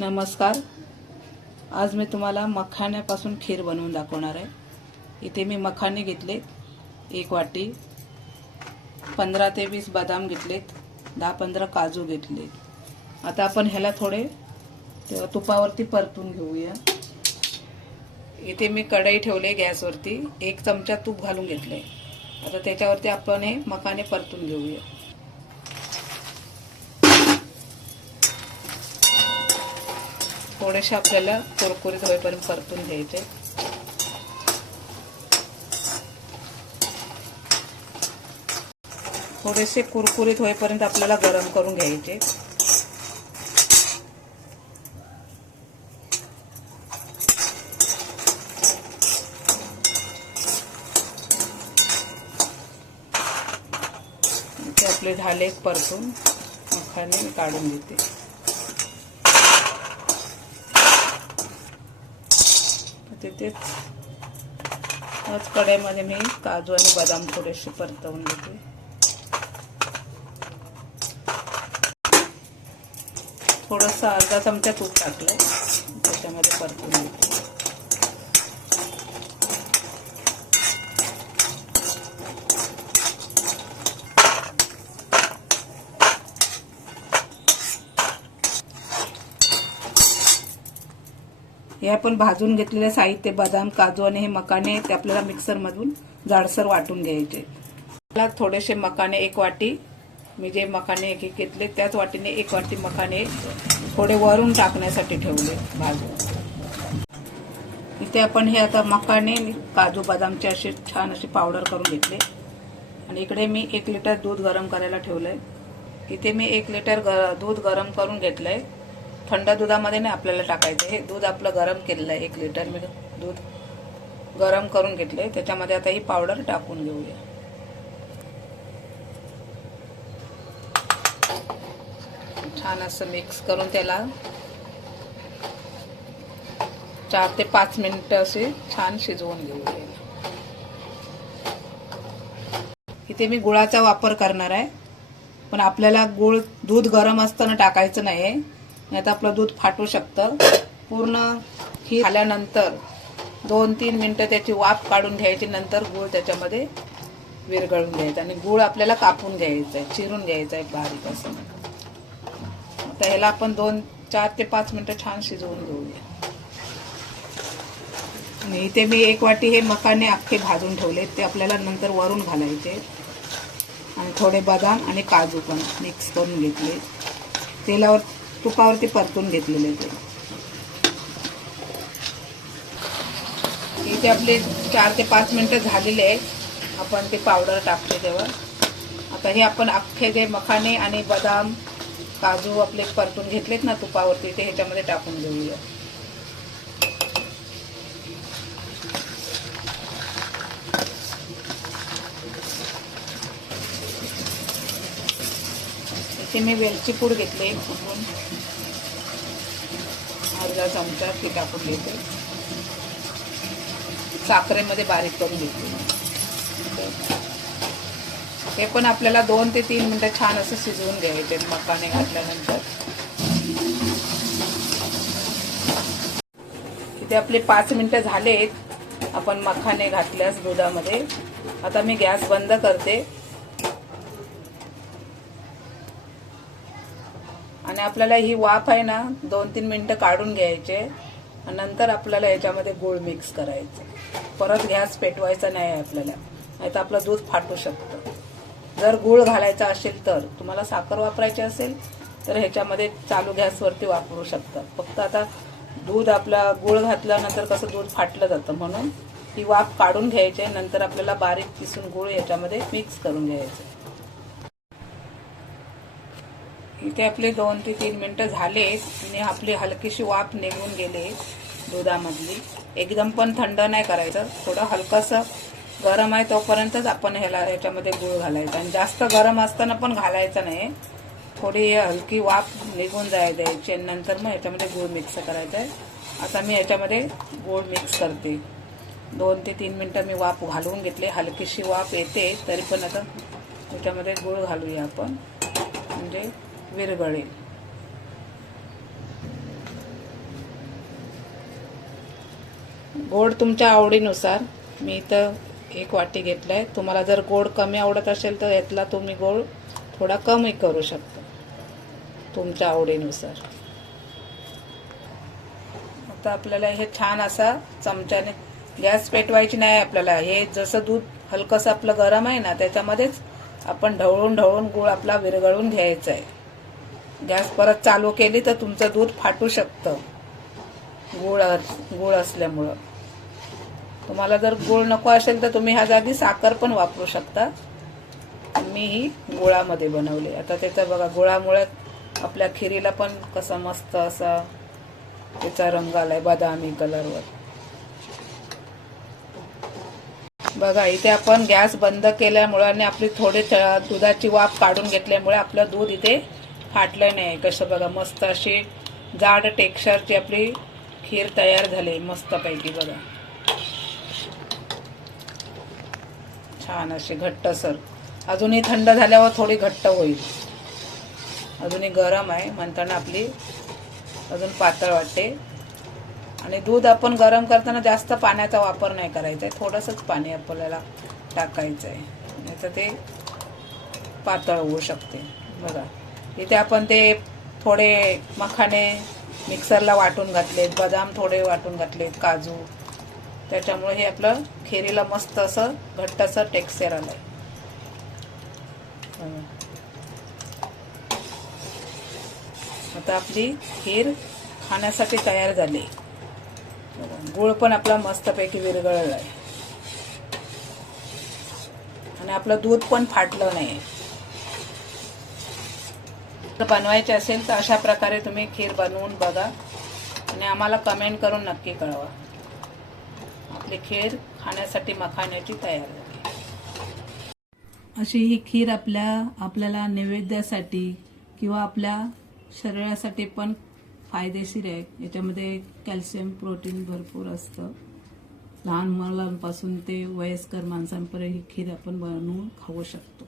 नमस्कार. आज मी तुम्हाला मखाण्यापासून खीर बनवून दाखवणार आहे. इथे मी मखाणे घेतले 1 वाटी, 15 ते 20 बदाम घेतलेत, 10-15 काजू घेतले. आता आपण ह्याला थोडे तुपावरती परतून घेऊया. इथे मी कढई ठेवले गॅसवरती, 1 चमचा तूप घालून घेतले. आता त्याच्यावरती आपण हे मखाणे परतून घेऊया. थोडेसे आपल्याला कुरकुरीत होईपर्यंत परतून घ्यायचे. थोडेसे कुरकुरीत होईपर्यंत आपल्याला गरम करून घ्यायचे. ते आपले झाले परतून मखाणे काढून घेते. तिथेच कढईमध्ये मी काजू आणि बदाम थोडेसे परतवून घेते. थोडंसं अर्धा चमचा तूप टाकलं, त्याच्यामध्ये परतून घेते. हे आपण भाजून घेतलेले साहित्य बदाम, काजू आणि हे मखाणे ते आपल्याला मिक्सर मधून जाडसर वाटून घ्यायचे. मला थोडेसे मखाणे 1 वाटी, मी जे मखाणे एक घेतले त्याच वाटीने 1 वाटी मखाणे थोडे वरून टाकण्यासाठी ठेवले भाजून. इथे आपण हे आता मखाणे, काजू, बदामचे असे छान असे पावडर करून घेतले. आणि इकडे मी 1 लिटर दूध गरम करायला ठेवलंय. इथे मी 1 लिटर दूध गरम करून घेतलंय. थंड दुधामध्ये नाही आपल्याला टाकायचं. हे दूध आपलं गरम केलेलं आहे. 1 लिटर मी दूध गरम करून घेतले. त्याच्यामध्ये आता ही पावडर टाकून घेऊया. छान असं मिक्स करून त्याला 4 ते 5 मिनिटं असे छान शिजवून घेऊया. इथे मी गुळाचा वापर करणार आहे, पण आपल्याला दूध गरम असताना टाकायचं नाही, नाही तर आपलं दूध फाटू शकतं. पूर्ण खीर झाल्यानंतर 2-3 मिनिटं त्याची वाफ काढून घ्यायची. नंतर गूळ त्याच्यामध्ये विरघळून घ्यायचा आणि गूळ आपल्याला कापून घ्यायचा आहे, चिरून घ्यायचा आहे बारीक असं. आता ह्याला आपण 4 ते 5 मिनिटं छान शिजवून घेऊया. आणि इथे मी 1 वाटी हे मखाणे अख्खे भाजून ठेवले, ते आपल्याला नंतर वरून घालायचे. आणि थोडे बदाम आणि काजू पण मिक्स करून घेतले, तुपावरती परतून घेतलेले. ते इथे आपले 4 ते 5 मिनिटं झालेले आहेत. आपण ते पावडर टाकले तेव्हा. आता हे आपण अख्खे जे मखाणे आणि बदाम, काजू आपले परतून घेतलेत ना तुपावरती, ते ह्याच्यामध्ये टाकून घेऊया. इथे मी वेलची पूड घेतली, अर्धा चमचा ती टाकून घेते. साखरेमध्ये बारीक करून घेतली. हे पण आपल्याला 2 ते 3 मिनिटं छान असं शिजवून घ्यायचे मखाणे घातल्यानंतर. इथे आपले 5 मिनिटं झालेत. आपण मखाणे घातल्यास दुधामध्ये. आता मी गॅस बंद करते. आणि आपल्याला ही वाफ आहे ना 2-3 मिनिटं काढून घ्यायचे. नंतर आपल्याला याच्यामध्ये गूळ मिक्स करायचं. परत गॅस पेटवायचा नाही आपल्याला, नाही तर आपलं दूध फाटू शकतं. जर गूळ घालायचा असेल तर, तुम्हाला साखर वापरायची असेल तर ह्याच्यामध्ये चालू गॅसवरती वापरू शकता. फक्त आता दूध आपला गूळ घातल्यानंतर कसं दूध फाटलं जातं, म्हणून ही वाफ काढून घ्यायची. नंतर आपल्याला बारीक किसून गूळ याच्यामध्ये मिक्स करून घ्यायचं. इथे आपले 2 ते 3 मिनिटं झालेत आणि आपली हलकीशी वाफ निघून गेले दुधामधली. एकदम पण थंड नाही करायचं, थोडं हलकंसं गरम आहे तोपर्यंतच आपण ह्याच्यामध्ये गूळ घालायचा. आणि जास्त गरम असताना पण घालायचं नाही. थोडी हलकी वाफ निघून द्यायची आणि नंतर मग ह्याच्यामध्ये गूळ मिक्स करायचा आहे. आता मी ह्याच्यामध्ये गूळ मिक्स करते. 2 ते 3 मिनिटं मी वाफ घालवून घेतले. हलकीशी वाफ येते तरी पण आता ह्याच्यामध्ये गूळ घालूया आपण, म्हणजे विरघळेल. गोड तुमच्या आवडीनुसार मी इथं 1 वाटी घेतलाय. तुम्हाला जर गोड कमी आवडत असेल तर यातला तुम्ही गोड थोडा कमी करू शकता तुमच्या आवडीनुसार. आता आपल्याला हे छान असा चमच्याने, गॅस पेटवायची नाही आपल्याला. हे जसं दूध हलकंसं आपलं गरम आहे ना त्याच्यामध्येच आपण ढवळून ढवळून गूळ आपला विरघळून घ्यायचा आहे. गॅस परत चालू केली तर तुमचं दूध फाटू शकतं गूळ असल्यामुळं. तुम्हाला जर गूळ नको असेल तर तुम्ही ह्या जागी साखर पण वापरू शकता. मी ही गुळामध्ये बनवली. आता त्याचा बघा गुळामुळे आपल्या खिरीला पण कसा मस्त असा त्याचा रंग आलाय बदामी कलरवर. बघा इथे आपण गॅस बंद केल्यामुळे आणि आपली थोडी दुधाची वाफ काढून घेतल्यामुळे आपलं दूध इथे फाटलं नाही. कसं बघा मस्त अशी जाड टेक्स्चरची आपली खीर तयार झाली मस्तपैकी. बघा छान अशी घट्टसर. अजूनही थंड झाल्यावर थोडी घट्ट होईल. अजूनही गरम आहे म्हणताना आपली अजून पातळ वाटते. आणि दूध आपण गरम करताना जास्त पाण्याचा वापर नाही करायचा आहे. थोडंसंच पाणी आपल्याला टाकायचं आहे, नाही तर ते पातळ होऊ शकते. बघा इथे आपण ते थोडे मखाने मिक्सरला वाटून घातलेत, बदाम थोडे वाटून घातलेत, काजू. त्याच्यामुळे हे आपलं खिरीला मस्त असं घट्टसर टेक्स्चर आलंय. आता आपली खीर खाण्यासाठी तयार झाली. गुळ पण आपला मस्तपैकी विरघळला आहे आणि आपलं दूध पण फाटलं नाही. बनवायचे असेल तर अशा प्रकारे तुम्ही खीर बनवून बघा आणि आम्हाला कमेंट करून नक्की कळवा. आपली खीर खाण्यासाठी मखाण्याची तयार झाली. अशी ही खीर आपल्याला नैवेद्यासाठी किंवा आपल्या शरीरासाठी पण फायदेशीर आहे. याच्यामध्ये कॅल्शियम प्रोटीन भरपूर असतं. लहान मुलांपासून ते वयस्कर माणसांपर्यंत ही खीर आपण बनवून खाऊ शकतो.